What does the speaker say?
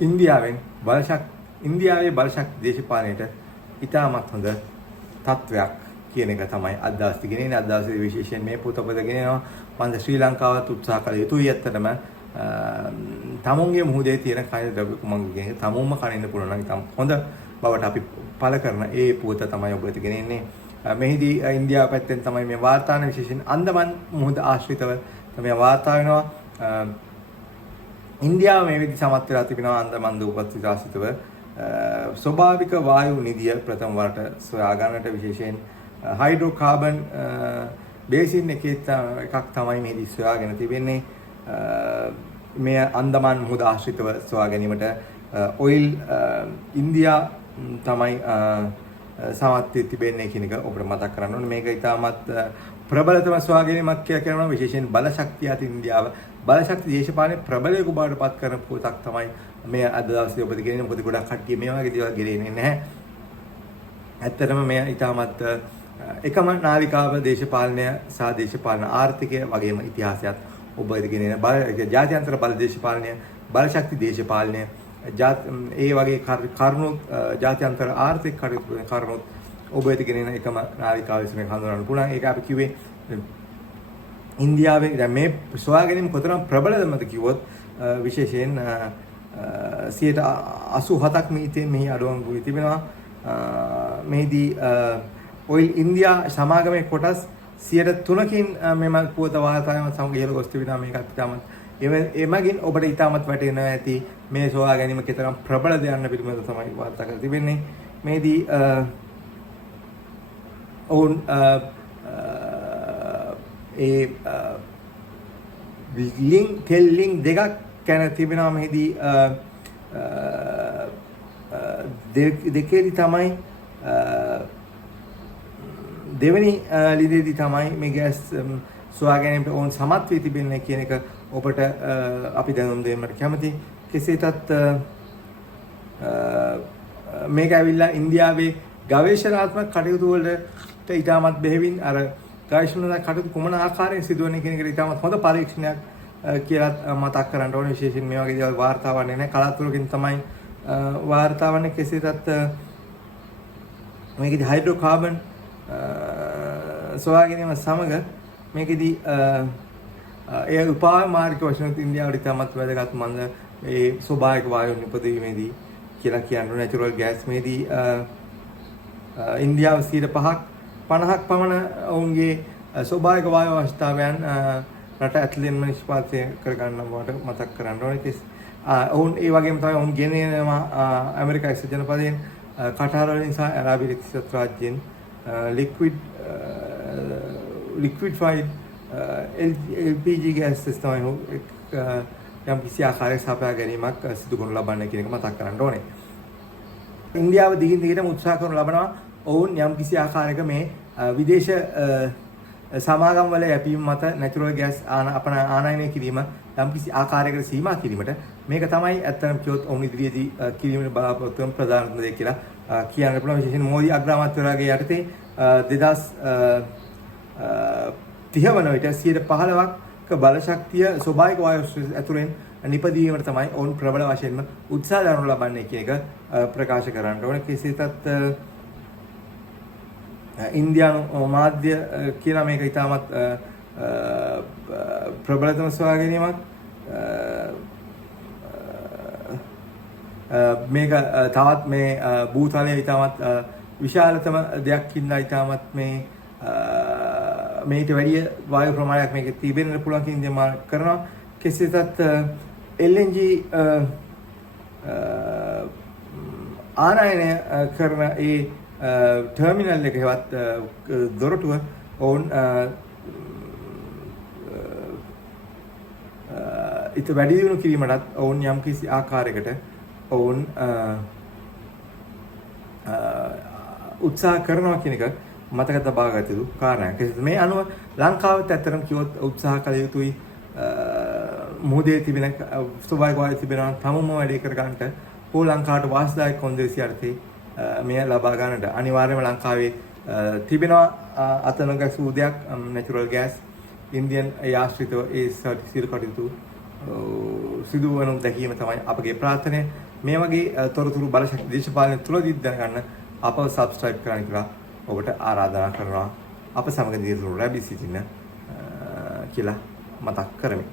ඉන්දියාවේ බලශක්ති දේශපාලනයට ඉතාමත් හොඳ තත්වයක් කියන එක තමයි අද දවසේ ගෙනෙන්නේ. අද දවසේ විශේෂයෙන් මේ පොත ගෙනෙනවා. මන්ද ශ්‍රී ලංකාවත් උත්සාහ කළ යුතුයි. ඇත්තටම තමුන්ගේ මුහුදේ තියෙන කය ද්‍රව්‍ය කුමංගගේ තමුන්ම කනින්න පුළුවන් නම් ඉතාම හොඳ බවට අපි පළ කරන ඒ පොත තමයි ඔබ වෙත ගෙනෙන්නේ. මෙහිදී ඉන්දියාව පැත්තෙන් තමයි මේ වාර්තාන විශේෂයෙන් අන්දමන් මුහුද ආශ්‍රිතව තමයි වාර්තා වෙනවා. ඉන්දියාව මේ විදි සමත් වෙලා තිබෙනවා අන්දමන් දූපත් ආශ්‍රිතව ස්වභාවික වායු නිධිය ප්‍රථම වරට සොයා ගන්නට විශේෂයෙන් හයිඩ්‍රෝකාබන් බේසින් එකක් තමයි මෙහිදී සොයාගෙන තිබෙන්නේ. මේ අන්දමන් මුහුද ආශ්‍රිතව සොයා ගැනීමට ඔයිල් ඉන්දියා තමයි සමත් වී තිබෙන්නේ කියන එක ඔබට මතක් කරගන්න ඕනේ. මේක ඉතාමත් ප්‍රබලතම සොයා ගැනීමක් කියලා කියනවා. විශේෂයෙන් බලශක්තිය අත ඉන්දියාව බලශක්ති දේශපාලනයේ ප්‍රබලයෙකු බවට පත් කරන පොතක් තමයි මේ අද දවසේ ඔබට ගෙනෙන්නේ. මොකද ගොඩක් කට්ටිය මේ වගේ දේවල් ගෙනෙන්නේ නැහැ. ඇත්තටම මේ ඉතාමත් එකම නාලිකාව දේශපාලනය සහ දේශපාලන ආර්ථිකය වගේම ඉතිහාසයත් ඔබ ඉගෙනගෙන ජාත්‍යන්තර බල දේශපාලනය බලශක්ති දේශපාලනය ඒ වගේ කරුණු ජාත්‍යන්තර ආර්ථික කරුණු ඔබ ඉගෙනගෙන එකම නාලිකාව විසින් හඳුනන්න පුළුවන්. ඒක අපි කිව්වේ ඉන්දියාවේ දැන් මේ සොයා ගැනීම කොතරම් ප්‍රබලදමද කිව්වොත් විශේෂයෙන් 87ක් මීතේන් මෙහි අඩුවම් වී තිබෙනවා. මෙහිදී ඔයිල් ඉන්දියා සමාගමේ කොටස් 3%කින් මෙම පුවත වාර්තාවෙන් සමග ඉහළ ගොස් තිබෙනවා. මේකත් ඉතාමත් එමගින් ඔබට ඉතාමත් වැටෙනවා ඇති මේ සොයා ගැනීම කෙතරම් ප්‍රබලද යන්න පිළිබඳව තමයි වාර්තා කර තිබෙන්නේ. මේදී ඔවුන් ඒ ලින්ක් දෙකක් ගැන තිබෙනවා. මෙහිදී දෙකේදී තමයි දෙවෙනි ලිදේදී තමයි මේ ගෑස් සොයා ගැනීමට ඕන් සමත් වී තිබෙන්නේ කියන එක ඔබට අපි දැනුම් දෙන්නට කැමතියි. කෙසේතත් මේක ඇවිල්ලා ඉන්දියාවේ ගවේෂණාත්මක කටයුතු වලට ඉතාමත් බෙහෙවින් අර ගවේෂණ කටයුතු කුමන ආකාරයෙන් සිදුවන්නේ කියන එක ඉතාමත් හොඳ පරීක්ෂණයක් කියලා මතක් කරන්න ඕනේ. විශේෂයෙන් මේ වගේ දේවල් වාර්තා වන්නේ නැහැ. කලාතුරකින් තමයි වාර්තා වන්නේ. කෙසේතත් මේකෙදි හයිඩ්‍රෝකාබන් සොයා ගැනීම සමග මේකෙදී ඒ උපාය මාර්ග වශයෙන් ඉන්දියාවට ඉතාමත් වැදගත් මන්ද මේ ස්වභාවික වායු නිපදවීමේදී කියලා කියන්නේ නැචරල් ගෑස් මේදී ඉන්දියාව 50ක් පමණ ඔවුන්ගේ ස්වභාවික වායු අවස්ථාවයන් රට ඇතුළෙන්ම නිෂ්පාදනය කරගන්න බවට මතක් කරන්න ඕනේ. ඔවුන් ඒ වගේම තමයි ඔවුන් ගෙනෙනවා ඇමරිකා එක්සත් ජනපදයෙන් කටාර වලින් සහ අරාබි එක්සත් රාජ්‍යයෙන් liquefied LPG gas තමයි යම් කිසි ආකාරයක සපයා ගැනීමක් සිදු කරනු ලබන්නේ කියන එක මතක් කරන්න ඕනේ. ඉන්දියාව දිගින් දිගටම උත්සාහ කරනු ලබනවා ඔවුන් යම් කිසි ආකාරයක මේ විදේශ සමාගම් වල යැපීම මත නැචරල් ගෑස් ආනයනය කිරීම යම් කිසි ආකාරයකට සීමා කිරීමට මේක තමයි ඇත්තටම කියොත් ඔවුන් ඉදිරියේදී කිරීමේ බලාපොරොත්තු වෙන ප්‍රධානම දේ කියලා කියන්න පුළුවන්. විශේෂයෙන් මෝදි අග්‍රාමාත්‍යවරයාගේ යටතේ 2030 වන විට 15%ක බලශක්තිය ස්වභාවික වායු ඇතුළෙන් නිපදවීමට තමයි ඔවුන් ප්‍රබල වශයෙන්ම උත්සාහ දරනු ලබන්නේ කියන එක ප්‍රකාශ කරන්න ඕනේ. කෙසේතත් ඉන්දියානු මාධ්‍ය කියලා මේක ඉතාමත් ප්‍රබලතම සොයා ගැනීමක්. මේක තවත් මේ භූතලයේ ඉතාමත් විශාලතම දෙයක් ඉඳලා ඉතාමත් මේට වැඩි වායු ප්‍රමාණයක් මේක තිබෙන්න පුළුවන් කියන දේ මා කරනවා. කෙසේතත් LNG ආනයනය කරන ඒ ටර්මිනල් එක හෙවත් දොරටුව ඔවුන් ඊට වැඩි දියුණු කිරීමටත් ඔවුන් යම් කිසි ආකාරයකට ඔවුන් උත්සාහ කරනවා කියන එක මතක තබා ගත යුතු කාරණයක්. මේ අනුව ලංකාවත් ඇත්තටම කිව්වොත් උත්සාහ කළ යුතුයි මුහුදේ තිබෙන ස්වභාවික වායු තිබෙනවා තමම වැඩි කර ගන්නට හෝ ලංකාවට වාසදායක කොන්දේසි අර්ථේ මෙය ලබා ගන්නට අනිවාර්යයෙන්ම ලංකාවේ තිබෙනවා අතනගසූ දෙයක් නැචරල් ගෑස් ඉන්දියන් ආශ්‍රිතව ඒ සිල් කටයුතු සිදුවන දැකීම තමයි අපගේ ප්‍රාර්ථනය. මේ වගේ තොරතුරු බලශක්ති දේශපාලන තුලදී දැනගන්න අපව subscribe කරන්න කියලා ඔබට ආරාධනා කරනවා. අප සමග දීර්ඝ ලැබී සිටින්න කියලා මතක් කරමි.